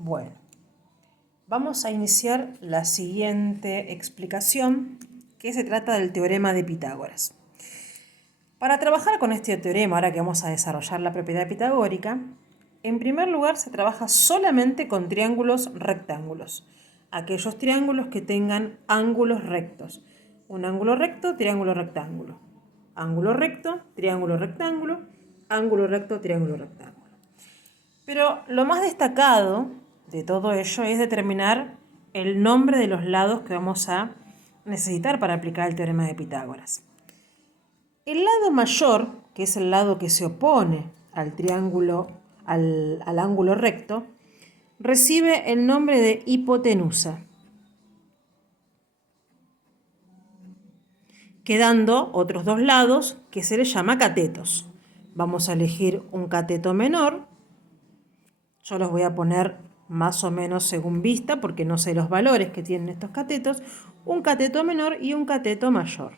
Bueno, vamos a iniciar la siguiente explicación, que se trata del teorema de Pitágoras. Para trabajar con este teorema, ahora que vamos a desarrollar la propiedad pitagórica, en primer lugar se trabaja solamente con triángulos rectángulos, aquellos triángulos que tengan ángulos rectos. Un ángulo recto, triángulo rectángulo. Ángulo recto, triángulo rectángulo, ángulo recto, triángulo rectángulo. Pero lo más destacado de todo ello es determinar el nombre de los lados que vamos a necesitar para aplicar el teorema de Pitágoras. El lado mayor, que es el lado que se opone al triángulo, al ángulo recto, recibe el nombre de hipotenusa, quedando otros dos lados que se les llama catetos. Vamos a elegir un cateto menor. Yo los voy a poner más o menos según vista, porque no sé los valores que tienen estos catetos, un cateto menor y un cateto mayor.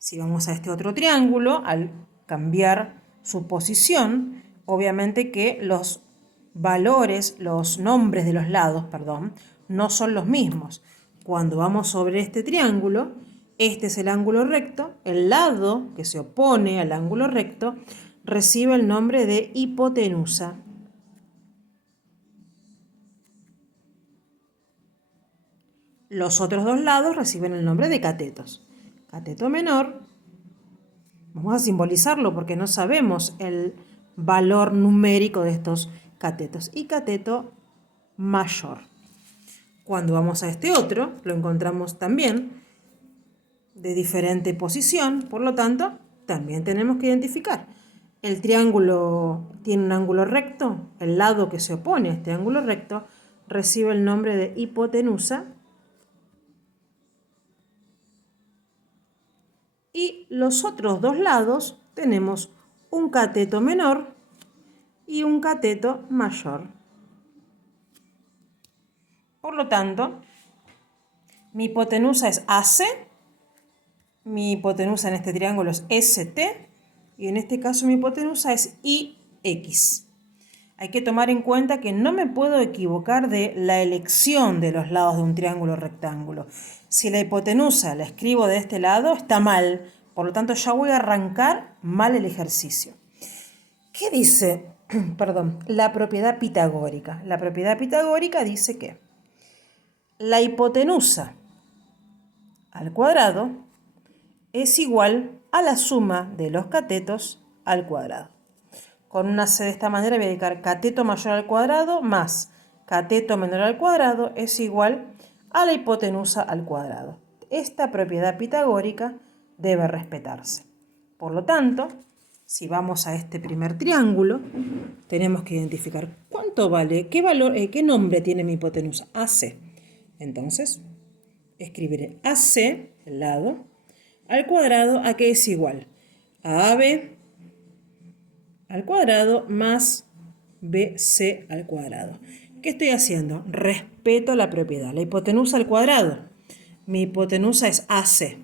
Si vamos a este otro triángulo, al cambiar su posición, obviamente que los valores, los nombres de los lados, no son los mismos. Cuando vamos sobre este triángulo, este es el ángulo recto, el lado que se opone al ángulo recto recibe el nombre de hipotenusa. Los otros dos lados reciben el nombre de catetos. Cateto menor, vamos a simbolizarlo porque no sabemos el valor numérico de estos catetos. Y cateto mayor. Cuando vamos a este otro, lo encontramos también de diferente posición, por lo tanto, también tenemos que identificar. El triángulo tiene un ángulo recto, el lado que se opone a este ángulo recto recibe el nombre de hipotenusa. Y los otros dos lados tenemos un cateto menor y un cateto mayor. Por lo tanto, mi hipotenusa es AC, mi hipotenusa en este triángulo es ST y en este caso mi hipotenusa es IX. Hay que tomar en cuenta que no me puedo equivocar de la elección de los lados de un triángulo rectángulo. Si la hipotenusa la escribo de este lado, está mal. Por lo tanto, ya voy a arrancar mal el ejercicio. ¿Qué dice, la propiedad pitagórica? La propiedad pitagórica dice que la hipotenusa al cuadrado es igual a la suma de los catetos al cuadrado. Con una C de esta manera voy a dedicar cateto mayor al cuadrado más cateto menor al cuadrado es igual a la hipotenusa al cuadrado. Esta propiedad pitagórica debe respetarse. Por lo tanto, si vamos a este primer triángulo, tenemos que identificar cuánto vale, qué nombre tiene mi hipotenusa, AC. Entonces, escribiré AC, el lado, al cuadrado, ¿a qué es igual? A AB al cuadrado más BC al cuadrado. ¿Qué estoy haciendo? Respeto la propiedad. La hipotenusa al cuadrado. Mi hipotenusa es AC.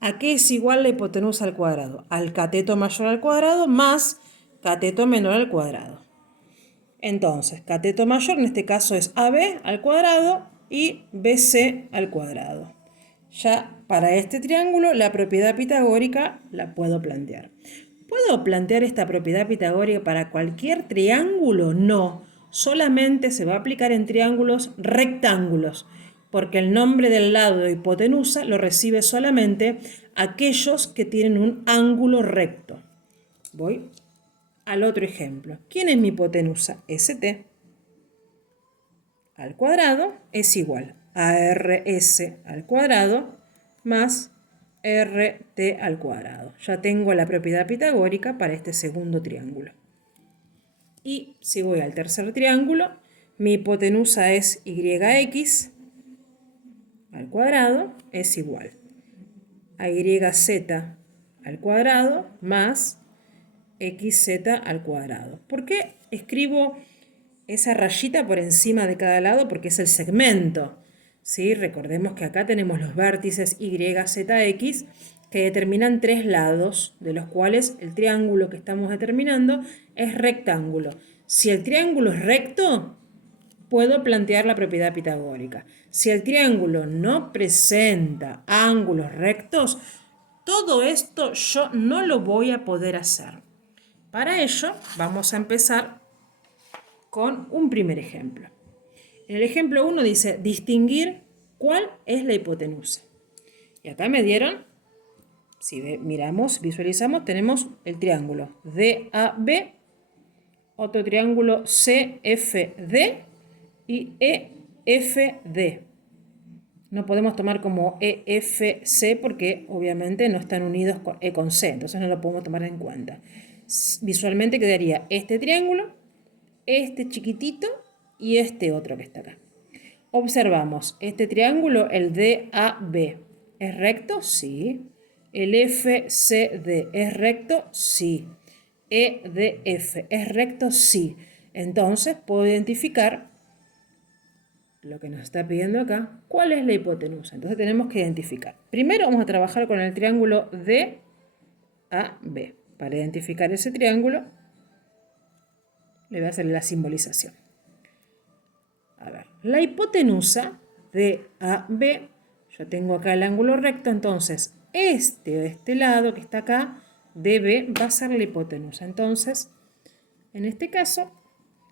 ¿A qué es igual la hipotenusa al cuadrado? Al cateto mayor al cuadrado más cateto menor al cuadrado. Entonces, cateto mayor en este caso es AB al cuadrado y BC al cuadrado. Ya para este triángulo la propiedad pitagórica la puedo plantear. ¿Puedo plantear esta propiedad pitagórica para cualquier triángulo? No, solamente se va a aplicar en triángulos rectángulos, porque el nombre del lado de hipotenusa lo recibe solamente aquellos que tienen un ángulo recto. Voy al otro ejemplo. ¿Quién es mi hipotenusa? ST al cuadrado es igual a RS al cuadrado más RT al cuadrado. Ya tengo la propiedad pitagórica para este segundo triángulo. Y si voy al tercer triángulo, mi hipotenusa es YX al cuadrado es igual a YZ al cuadrado más XZ al cuadrado. ¿Por qué escribo esa rayita por encima de cada lado? Porque es el segmento. ¿Sí? Recordemos que acá tenemos los vértices Y, Z, X que determinan tres lados, de los cuales el triángulo que estamos determinando es rectángulo. Si el triángulo es recto, puedo plantear la propiedad pitagórica. Si el triángulo no presenta ángulos rectos, todo esto yo no lo voy a poder hacer. Para ello, vamos a empezar con un primer ejemplo. En el ejemplo 1 dice distinguir cuál es la hipotenusa. Y acá me dieron, si miramos, visualizamos, tenemos el triángulo DAB, otro triángulo CFD y EFD. No podemos tomar como EFC porque obviamente no están unidos con C, entonces no lo podemos tomar en cuenta. Visualmente quedaría este triángulo, este chiquitito y este otro que está acá. Observamos, este triángulo, el DAB, ¿es recto? Sí. El FCD, ¿es recto? Sí. EDF, ¿es recto? Sí. Entonces puedo identificar lo que nos está pidiendo acá, ¿cuál es la hipotenusa? Entonces tenemos que identificar. Primero vamos a trabajar con el triángulo DAB. Para identificar ese triángulo, le voy a hacer la simbolización. A ver, la hipotenusa DAB, yo tengo acá el ángulo recto, entonces este lado que está acá, DB, va a ser la hipotenusa. Entonces, en este caso,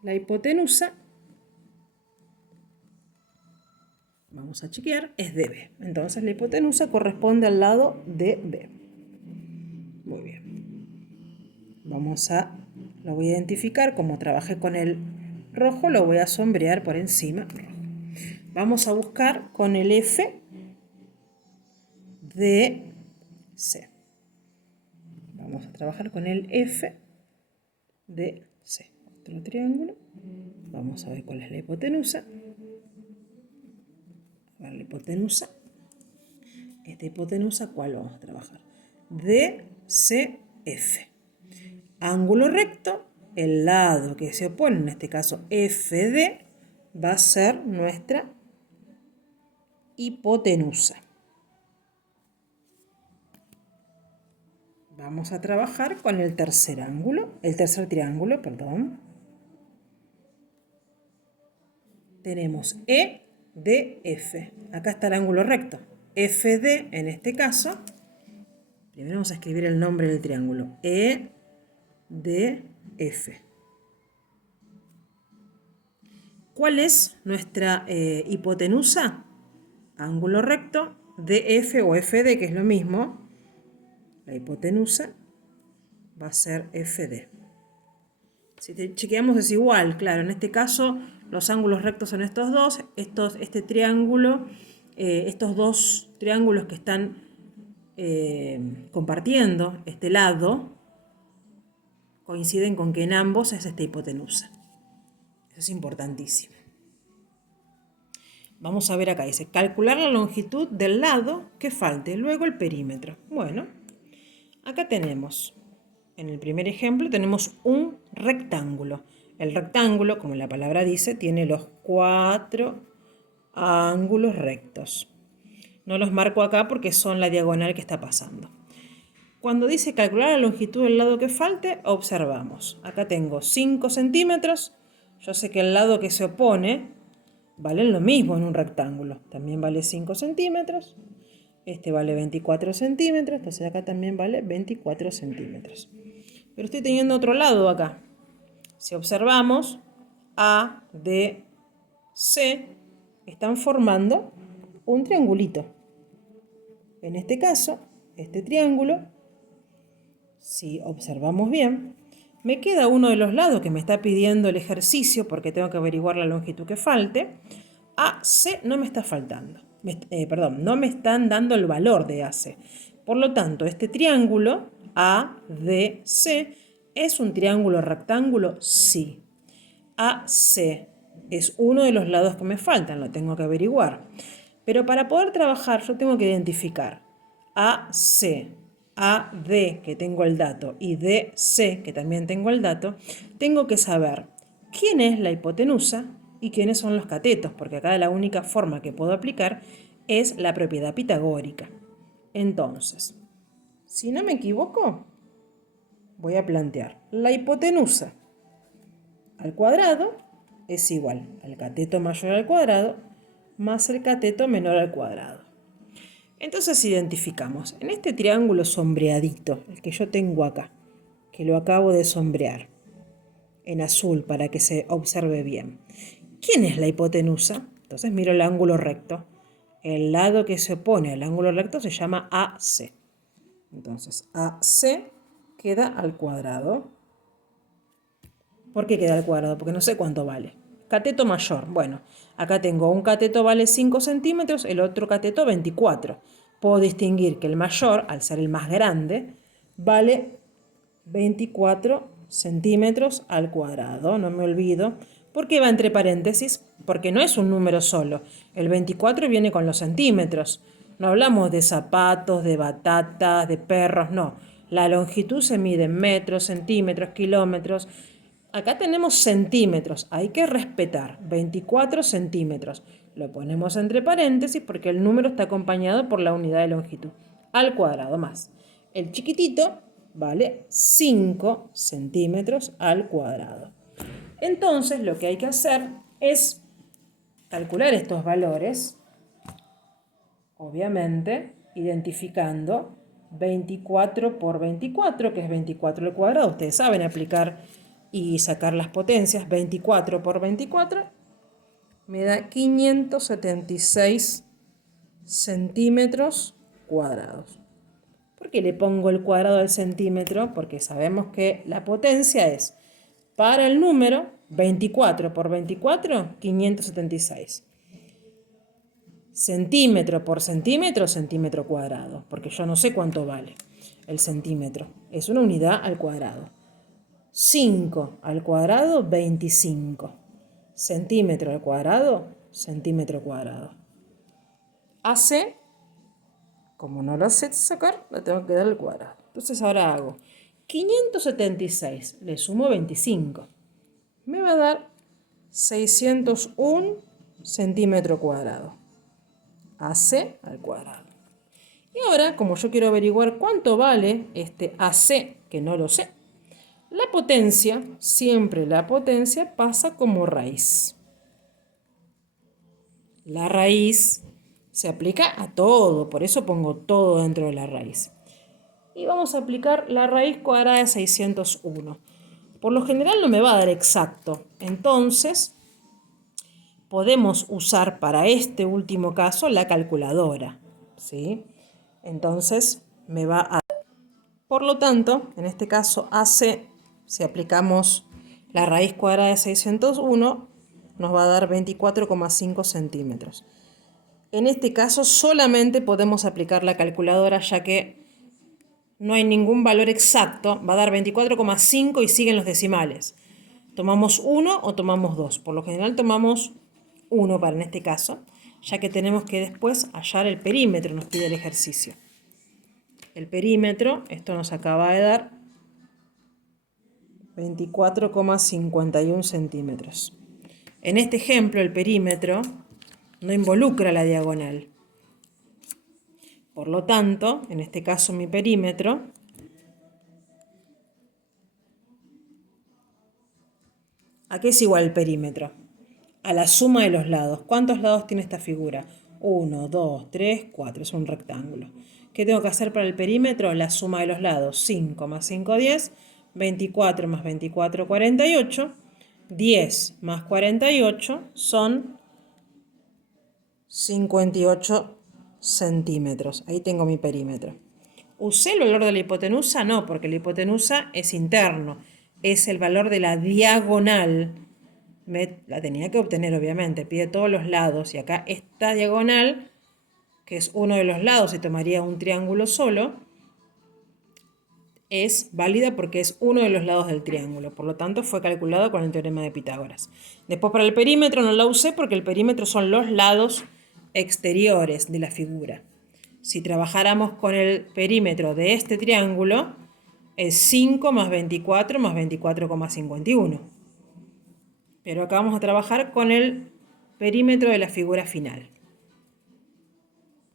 la hipotenusa, vamos a chequear, es DB. Entonces la hipotenusa corresponde al lado DB. Muy bien. Lo voy a identificar, como trabajé con el rojo, lo voy a sombrear por encima. Vamos a buscar con el F de C. Vamos a trabajar con el F de C. Otro triángulo. Vamos a ver cuál es la hipotenusa. A ver, la hipotenusa. Esta hipotenusa, ¿cuál vamos a trabajar? DCF. Ángulo recto, el lado que se opone, en este caso FD, va a ser nuestra hipotenusa. Vamos a trabajar con el tercer triángulo, perdón. Tenemos EDF. Acá está el ángulo recto. FD, en este caso, primero vamos a escribir el nombre del triángulo. EDF. ¿Cuál es nuestra hipotenusa? Ángulo recto, DF o FD, que es lo mismo. La hipotenusa va a ser FD. Si chequeamos es igual, claro, en este caso los ángulos rectos son estos dos, este triángulo, estos dos triángulos que están compartiendo este lado, coinciden con que en ambos es esta hipotenusa. Eso es importantísimo. Vamos a ver acá, dice, calcular la longitud del lado que falte, luego el perímetro. Bueno, acá tenemos, en el primer ejemplo, tenemos un rectángulo. El rectángulo, como la palabra dice, tiene los 4 ángulos rectos. No los marco acá porque son la diagonal que está pasando. Cuando dice calcular la longitud del lado que falte, observamos. Acá tengo 5 centímetros. Yo sé que el lado que se opone vale lo mismo en un rectángulo. También vale 5 centímetros. Este vale 24 centímetros. Entonces acá también vale 24 centímetros. Pero estoy teniendo otro lado acá. Si observamos, A, D, C están formando un triangulito. En este caso, este triángulo, si observamos bien, me queda uno de los lados que me está pidiendo el ejercicio porque tengo que averiguar la longitud que falte. AC no me está faltando. No me están dando el valor de AC. Por lo tanto, este triángulo ADC es un triángulo rectángulo, sí. AC es uno de los lados que me faltan, lo tengo que averiguar. Pero para poder trabajar yo tengo que identificar AC, AD, que tengo el dato, y DC, que también tengo el dato. Tengo que saber quién es la hipotenusa y quiénes son los catetos, porque acá la única forma que puedo aplicar es la propiedad pitagórica. Entonces, si no me equivoco, voy a plantear la hipotenusa al cuadrado es igual al cateto mayor al cuadrado más el cateto menor al cuadrado. Entonces identificamos, en este triángulo sombreadito, el que yo tengo acá, que lo acabo de sombrear en azul para que se observe bien. ¿Quién es la hipotenusa? Entonces miro el ángulo recto. El lado que se opone al ángulo recto se llama AC. Entonces AC queda al cuadrado. ¿Por qué queda al cuadrado? Porque no sé cuánto vale. Cateto mayor. Bueno, acá tengo un cateto vale 5 centímetros, el otro cateto 24. Puedo distinguir que el mayor, al ser el más grande, vale 24 centímetros al cuadrado. No me olvido. ¿Por qué va entre paréntesis? Porque no es un número solo. El 24 viene con los centímetros. No hablamos de zapatos, de batatas, de perros, no. La longitud se mide en metros, centímetros, kilómetros. Acá tenemos centímetros, hay que respetar, 24 centímetros. Lo ponemos entre paréntesis porque el número está acompañado por la unidad de longitud, al cuadrado más. El chiquitito vale 5 centímetros al cuadrado. Entonces lo que hay que hacer es calcular estos valores, obviamente, identificando 24 por 24, que es 24 al cuadrado. Ustedes saben aplicar y sacar las potencias. 24 por 24 me da 576 centímetros cuadrados. ¿Por qué le pongo el cuadrado al centímetro? Porque sabemos que la potencia es, para el número, 24 por 24, 576. Centímetro por centímetro, centímetro cuadrado, porque yo no sé cuánto vale el centímetro. Es una unidad al cuadrado. 5 al cuadrado, 25. Centímetro al cuadrado, centímetro cuadrado. AC, como no lo sé sacar, lo tengo que dar al cuadrado. Entonces ahora hago 576, le sumo 25. Me va a dar 601 centímetro cuadrado. AC al cuadrado. Y ahora, como yo quiero averiguar cuánto vale este AC, que no lo sé, la potencia, siempre la potencia, pasa como raíz. La raíz se aplica a todo, por eso pongo todo dentro de la raíz. Y vamos a aplicar la raíz cuadrada de 601. Por lo general no me va a dar exacto, entonces podemos usar para este último caso la calculadora, ¿sí? Entonces me va a... Por lo tanto, en este caso AC, si aplicamos la raíz cuadrada de 601, nos va a dar 24,5 centímetros. En este caso solamente podemos aplicar la calculadora ya que no hay ningún valor exacto. Va a dar 24,5 y siguen los decimales. ¿Tomamos 1 o tomamos 2? Por lo general tomamos 1 para en este caso, ya que tenemos que después hallar el perímetro, nos pide el ejercicio. El perímetro, esto nos acaba de dar 24,51 centímetros. En este ejemplo, el perímetro no involucra la diagonal. Por lo tanto, en este caso mi perímetro ¿a qué es igual el perímetro? A la suma de los lados. ¿Cuántos lados tiene esta figura? 1, 2, 3, 4. Es un rectángulo. ¿Qué tengo que hacer para el perímetro? La suma de los lados. 5 más 5, 10. 24 más 24, 48. 10 más 48 son 58 centímetros. Ahí tengo mi perímetro. ¿Usé el valor de la hipotenusa? No, porque la hipotenusa es interno. Es el valor de la diagonal. La tenía que obtener, obviamente. Pide todos los lados. Y acá esta diagonal, que es uno de los lados, y tomaría un triángulo solo, es válida porque es uno de los lados del triángulo. Por lo tanto, fue calculado con el teorema de Pitágoras. Después, para el perímetro no la usé porque el perímetro son los lados exteriores de la figura. Si trabajáramos con el perímetro de este triángulo, es 5 más 24 más 24,51. Pero acá vamos a trabajar con el perímetro de la figura final.